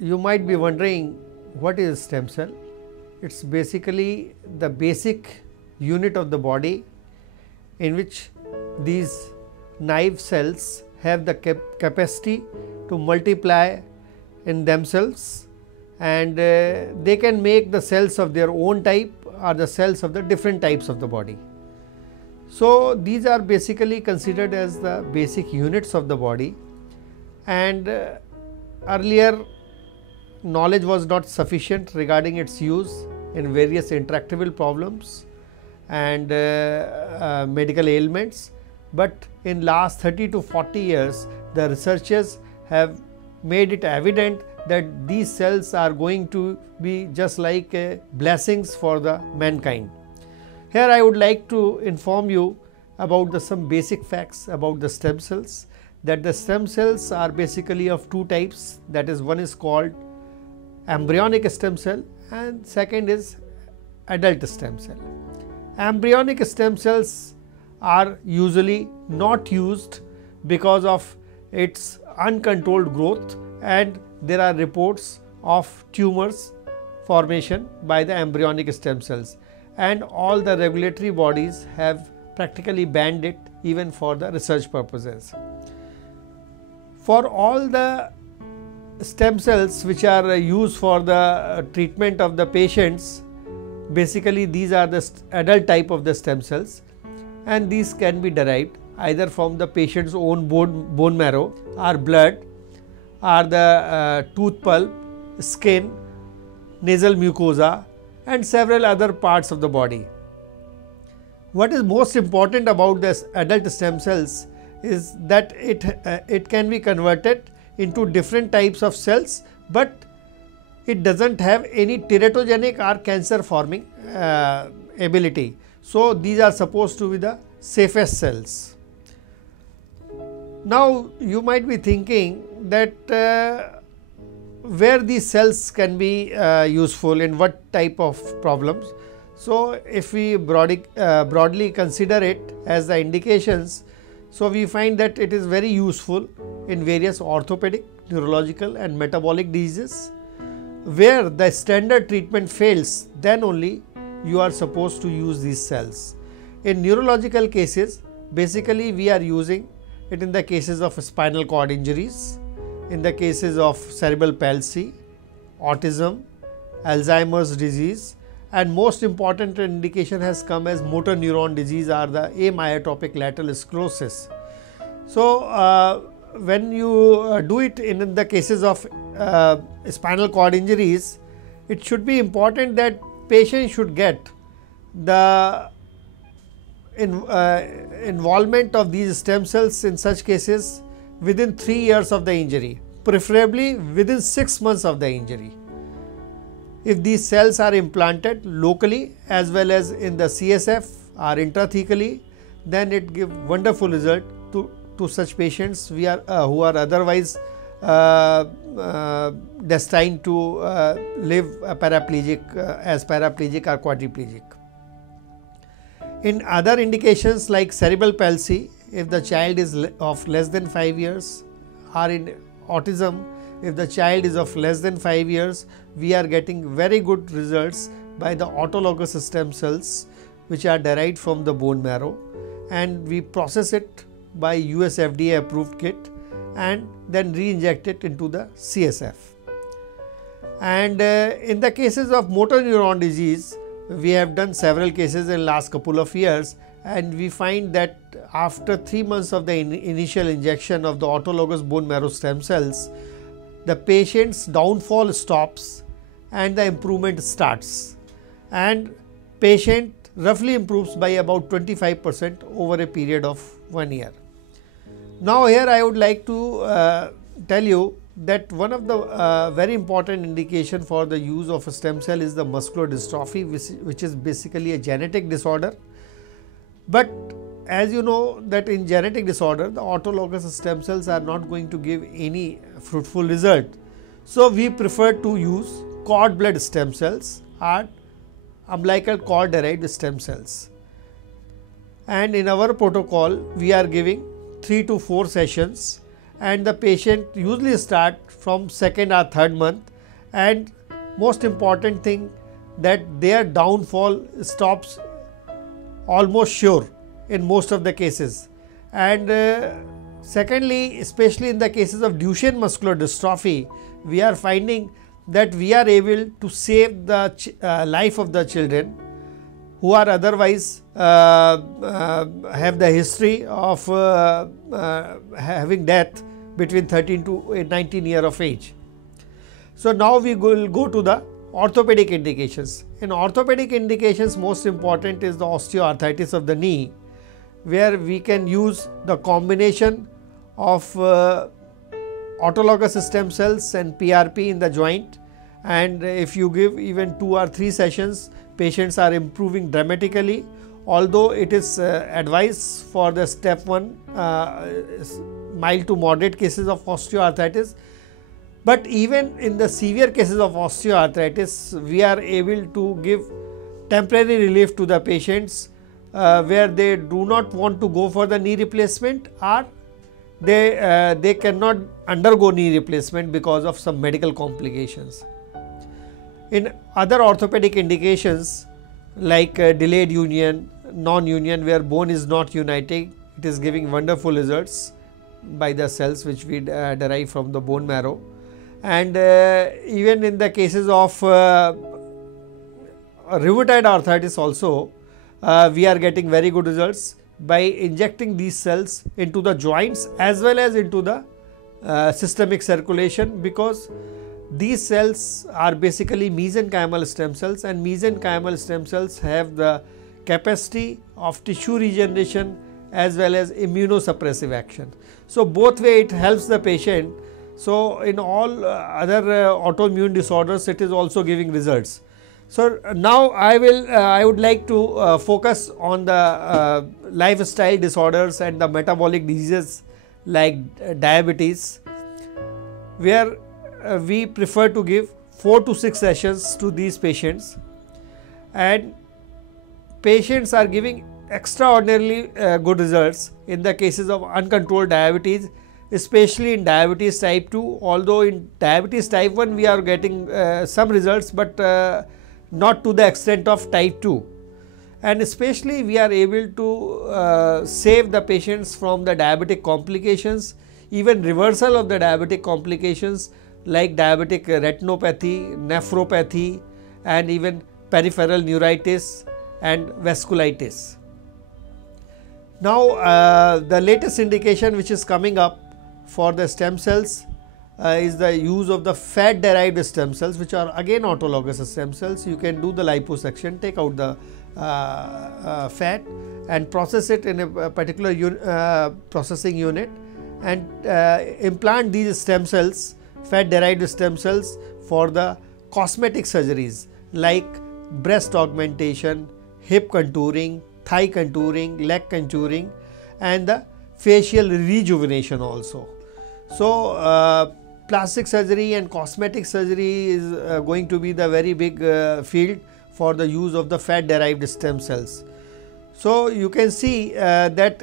you might be wondering, what is stem cell? It's basically the basic unit of the body in which these naive cells have the capacity to multiply in themselves, and they can make the cells of their own type or the cells of the different types of the body. So, these are basically considered as the basic units of the body, and earlier knowledge was not sufficient regarding its use in various intractable problems and medical ailments, but in last 30 to 40 years the researchers have made it evident that these cells are going to be just like blessings for the mankind. Here I would like to inform you about some basic facts about the stem cells, that the stem cells are basically of two types, that is, one is called embryonic stem cell and second is adult stem cell. Embryonic stem cells are usually not used because of its uncontrolled growth, and there are reports of tumors formation by the embryonic stem cells, and all the regulatory bodies have practically banned it even for the research purposes. For all the stem cells which are used for the treatment of the patients, basically these are the adult type of the stem cells, and these can be derived either from the patient's own bone marrow or blood or the tooth pulp, skin, nasal mucosa and several other parts of the body. What is most important about this adult stem cells is that it can be converted into different types of cells, but it does not have any teratogenic or cancer forming ability. So, these are supposed to be the safest cells. Now, you might be thinking that where these cells can be useful in what type of problems. So, if we broadly consider it as the indications, so we find that it is very useful in various orthopedic, neurological and metabolic diseases. Where the standard treatment fails, then only you are supposed to use these cells. In neurological cases, basically we are using it in the cases of spinal cord injuries, in the cases of cerebral palsy, autism, Alzheimer's disease, and most important indication has come as motor neuron disease or the amyotrophic lateral sclerosis. So, when you do it in the cases of spinal cord injuries, it should be important that patient should get the involvement of these stem cells in such cases within 3 years of the injury, preferably within 6 months of the injury. If these cells are implanted locally as well as in the CSF or intrathecally, then it gives wonderful result to such patients who are otherwise destined to live paraplegic as paraplegic or quadriplegic. In other indications like cerebral palsy, if the child is of less than 5 years, or in autism, if the child is of less than 5 years, we are getting very good results by the autologous stem cells which are derived from the bone marrow, and we process it by US FDA approved kit and then re-inject it into the CSF. And in the cases of motor neuron disease, we have done several cases in last couple of years, and we find that after 3 months of the initial injection of the autologous bone marrow stem cells, the patient's downfall stops and the improvement starts, and patient roughly improves by about 25% over a period of 1 year. Now, here I would like to tell you that one of the very important indication for the use of a stem cell is the muscular dystrophy, which is basically a genetic disorder. But as you know that in genetic disorder, the autologous stem cells are not going to give any fruitful result. So, we prefer to use cord blood stem cells or umbilical cord derived stem cells. And in our protocol, we are giving 3 to 4 sessions, and the patient usually start from second or third month, and most important thing that their downfall stops almost sure in most of the cases. And secondly, especially in the cases of Duchenne muscular dystrophy, we are finding that we are able to save the life of the children who are otherwise have the history of having death between 13 to 19 years of age. So now we will go to the orthopedic indications. In orthopedic indications, most important is the osteoarthritis of the knee, where we can use the combination of autologous stem cells and PRP in the joint, and if you give even 2 or 3 sessions, patients are improving dramatically. Although it is advised for the step 1 mild to moderate cases of osteoarthritis, but even in the severe cases of osteoarthritis, we are able to give temporary relief to the patients where they do not want to go for the knee replacement, or they cannot undergo knee replacement because of some medical complications. In other orthopedic indications like delayed union, non-union, where bone is not uniting, it is giving wonderful results by the cells which we derive from the bone marrow. And even in the cases of rheumatoid arthritis also, we are getting very good results by injecting these cells into the joints as well as into the systemic circulation, because these cells are basically mesenchymal stem cells, and mesenchymal stem cells have the capacity of tissue regeneration as well as immunosuppressive action. So both way it helps the patient. So in all other autoimmune disorders, it is also giving results. So now I would like to focus on the lifestyle disorders and the metabolic diseases like diabetes, where we prefer to give 4 to 6 sessions to these patients, and patients are giving extraordinarily good results in the cases of uncontrolled diabetes, especially in diabetes type 2, although in diabetes type 1 we are getting some results, but not to the extent of type 2. And especially we are able to save the patients from the diabetic complications, even reversal of the diabetic complications like diabetic retinopathy, nephropathy, and even peripheral neuritis and vasculitis. Now the latest indication which is coming up for the stem cells is the use of the fat derived stem cells, which are again autologous stem cells. You can do the liposuction, take out the fat and process it in a particular processing unit, and implant these stem cells, fat derived stem cells, for the cosmetic surgeries like breast augmentation, hip contouring, thigh contouring, leg contouring, and the facial rejuvenation also. So plastic surgery and cosmetic surgery is going to be the very big field for the use of the fat derived stem cells. So you can see that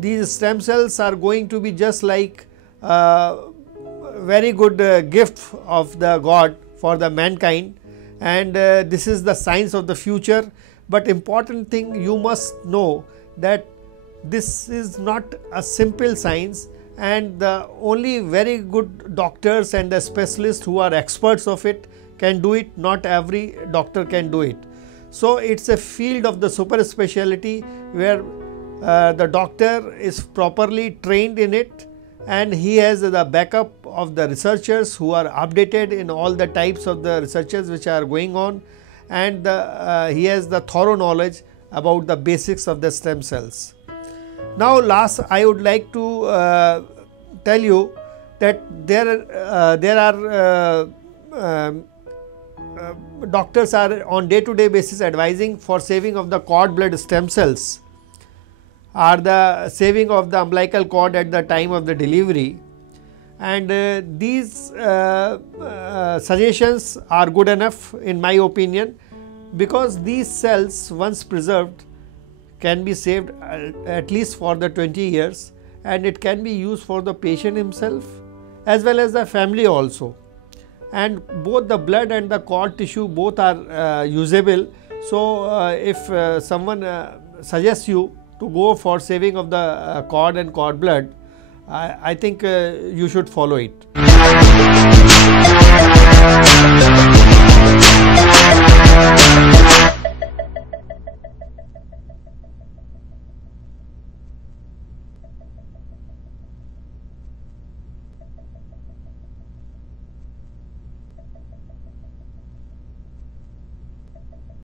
these stem cells are going to be just like very good gift of the God for the mankind, and this is the science of the future. But important thing you must know that this is not a simple science, and the only very good doctors and the specialists who are experts of it can do it. Not every doctor can do it. So it's a field of the super specialty where the doctor is properly trained in it, and he has the backup of the researchers who are updated in all the types of the researches which are going on, and he has the thorough knowledge about the basics of the stem cells. Now last, I would like to tell you that there are doctors are on day-to-day basis advising for saving of the cord blood stem cells, or the saving of the umbilical cord at the time of the delivery, and these suggestions are good enough in my opinion, because these cells once preserved can be saved at least for the 20 years, and it can be used for the patient himself as well as the family also. And both the blood and the cord tissue both are usable. So if someone suggests you to go for saving of the cord and cord blood, I think you should follow it.